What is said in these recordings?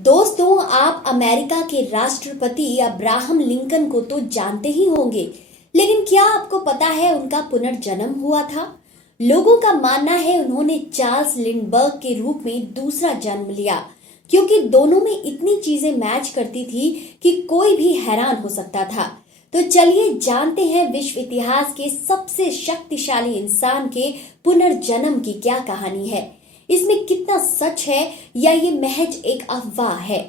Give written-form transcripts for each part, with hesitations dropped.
दोस्तों, आप अमेरिका के राष्ट्रपति अब्राहम लिंकन को तो जानते ही होंगे, लेकिन क्या आपको पता है उनका पुनर्जन्म हुआ था। लोगों का मानना है उन्होंने चार्ल्स लिंडबर्ग के रूप में दूसरा जन्म लिया, क्योंकि दोनों में इतनी चीजें मैच करती थी कि कोई भी हैरान हो सकता था। तो चलिए जानते हैं विश्व इतिहास के सबसे शक्तिशाली इंसान के पुनर्जन्म की क्या कहानी है। इसमें कितना सच है या ये महज एक अफवाह है।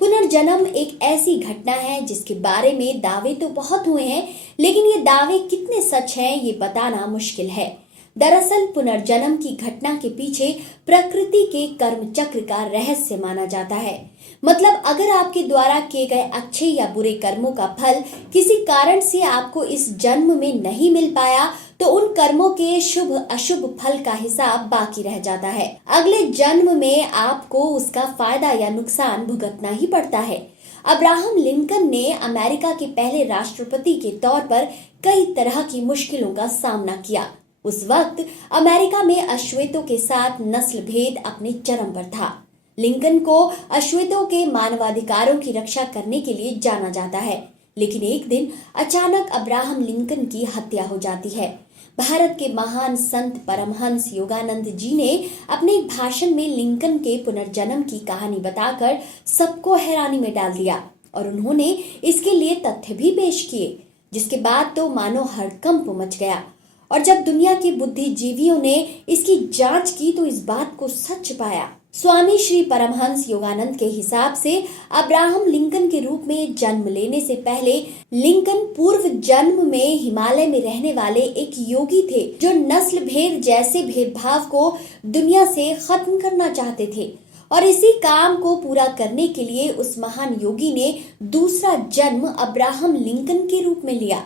पुनर्जन्म एक ऐसी घटना है जिसके बारे में दावे तो बहुत हुए हैं, लेकिन ये दावे कितने सच हैं ये बताना मुश्किल है। दरअसल पुनर्जन्म की घटना के पीछे प्रकृति के कर्म चक्र का रहस्य माना जाता है। मतलब अगर आपके द्वारा किए गए अच्छे या बुरे कर्मों का फल किसी कारण से आपको इस जन्म में नहीं मिल पाया, तो उन कर्मों के शुभ अशुभ फल का हिसाब बाकी रह जाता है। अगले जन्म में आपको उसका फायदा या नुकसान भुगतना ही पड़ता है। अब्राहम लिंकन ने अमेरिका के पहले राष्ट्रपति के तौर पर कई तरह की मुश्किलों का सामना किया। उस वक्त अमेरिका में अश्वेतों के साथ नस्ल भेद अपने चरम पर था। लिंकन को अश्वेतों के मानवाधिकारों की रक्षा करने के लिए जाना जाता है, लेकिन एक दिन अचानक अब्राहम लिंकन की हत्या हो जाती है। भारत के महान संत परमहंस योगानंद जी ने अपने एक भाषण में लिंकन के पुनर्जन्म की कहानी बताकर सबको हैरानी में डाल दिया, और उन्होंने इसके लिए तथ्य भी पेश किए, जिसके बाद तो मानो हड़कंप मच गया। और जब दुनिया के बुद्धिजीवियों ने इसकी जांच की तो इस बात को सच पाया। स्वामी श्री परमहंस योगानंद के हिसाब से अब्राहम लिंकन के रूप में जन्म लेने से पहले लिंकन पूर्व जन्म में हिमालय में रहने वाले एक योगी थे, जो नस्ल भेद जैसे भेदभाव को दुनिया से खत्म करना चाहते थे। और इसी काम को पूरा करने के लिए उस महान योगी ने दूसरा जन्म अब्राहम लिंकन के रूप में लिया।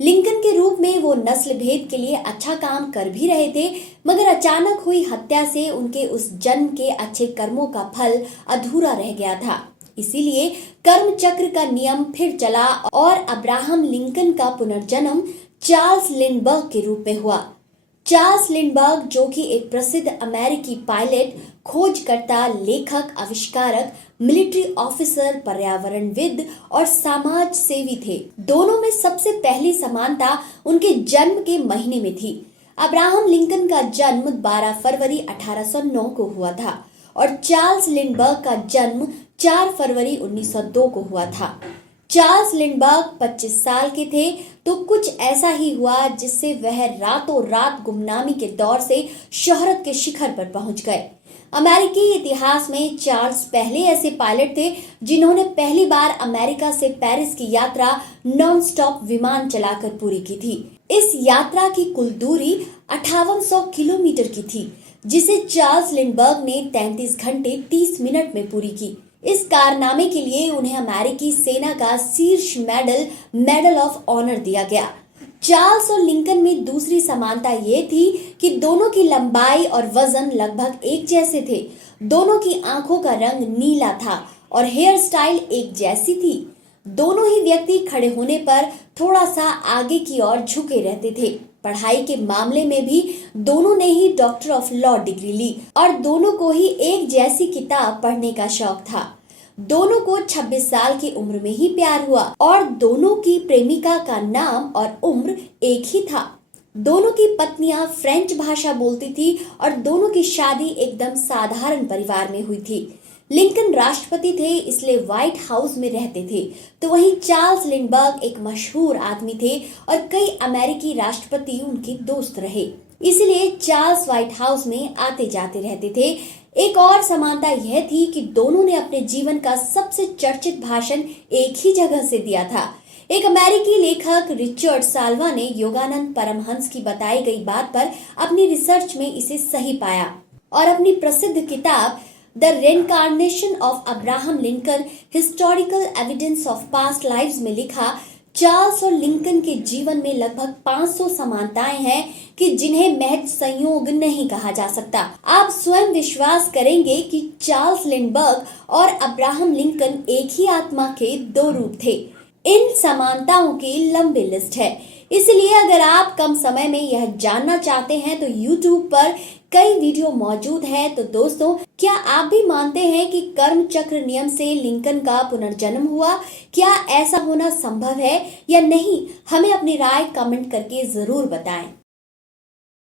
लिंकन के रूप में वो नस्ल भेद के लिए अच्छा काम कर भी रहे थे, मगर अचानक हुई हत्या से उनके उस जन्म के अच्छे कर्मों का फल अधूरा रह गया था। इसीलिए कर्म चक्र का नियम फिर चला और अब्राहम लिंकन का पुनर्जन्म चार्ल्स लिंडबर्ग के रूप में हुआ। चार्ल्स लिंडबर्ग, जो कि एक प्रसिद्ध अमेरिकी पायलट, खोजकर्ता, लेखक, आविष्कारक, मिलिट्री ऑफिसर, पर्यावरणविद और समाज सेवी थे। दोनों में सबसे पहली समानता उनके जन्म के महीने में थी। अब्राहम लिंकन का जन्म 12 फरवरी 1809 को हुआ था और चार्ल्स लिंडबर्ग का जन्म 4 फरवरी 1902 को हुआ था। चार्ल्स लिंडबर्ग 25 साल के थे तो कुछ ऐसा ही हुआ जिससे वह रातों रात गुमनामी के दौर से शोहरत के शिखर पर पहुंच गए। अमेरिकी इतिहास में चार्ल्स पहले ऐसे पायलट थे जिन्होंने पहली बार अमेरिका से पेरिस की यात्रा नॉन स्टॉप विमान चलाकर पूरी की थी। इस यात्रा की कुल दूरी 5800 किलोमीटर की थी, जिसे चार्ल्स लिंडबर्ग ने 33 घंटे 30 मिनट में पूरी की। इस कारनामे के लिए उन्हें अमेरिकी सेना का शीर्ष मेडल ऑफ ऑनर दिया गया। चार्ल्स और लिंकन में दूसरी समानता ये थी कि दोनों की लंबाई और वजन लगभग एक जैसे थे। दोनों की आंखों का रंग नीला था और हेयर स्टाइल एक जैसी थी। दोनों ही व्यक्ति खड़े होने पर थोड़ा सा आगे की ओर झुके रहते थे। पढ़ाई के मामले में भी दोनों ने ही डॉक्टर ऑफ लॉ डिग्री ली और दोनों को ही एक जैसी किताब पढ़ने का शौक था। दोनों को 26 साल की उम्र में ही प्यार हुआ और दोनों की प्रेमिका का नाम और उम्र एक ही था। दोनों की पत्नियां फ्रेंच भाषा बोलती थी और दोनों की शादी एकदम साधारण परिवार में हुई थी। लिंकन राष्ट्रपति थे, इसलिए व्हाइट हाउस में रहते थे, तो वहीं चार्ल्स लिंडबर्ग एक मशहूर आदमी थे और कई अमेरिकी राष्ट्रपति उनके दोस्त रहे। इसलिए चार्ल्स व्हाइट हाउस में आते जाते रहते थे। एक और समानता यह थी कि दोनों ने अपने जीवन का सबसे चर्चित भाषण एक ही जगह से दिया था। एक अमेरिकी लेखक रिचर्ड साल्वा ने योगानंद परमहंस की बताई गई बात पर अपनी रिसर्च में इसे सही पाया और अपनी प्रसिद्ध किताब the reincarnation of Abraham Lincoln historical evidence of past lives में लिखा, चार्ल्स और लिंकन के जीवन में लगभग 500 समानताएं हैं कि जिन्हें महज संयोग नहीं कहा जा सकता। आप स्वयं विश्वास करेंगे कि चार्ल्स लिंडबर्ग और अब्राहम लिंकन एक ही आत्मा के दो रूप थे। इन समानताओं की लंबी लिस्ट है। इसलिए अगर आप कम समय में यह जानना चाहते हैं तो YouTube पर कई वीडियो मौजूद हैं। तो दोस्तों, क्या आप भी मानते हैं कि कर्म चक्र नियम से लिंकन का पुनर्जन्म हुआ? क्या ऐसा होना संभव है या नहीं? हमें अपनी राय कमेंट करके जरूर बताएं।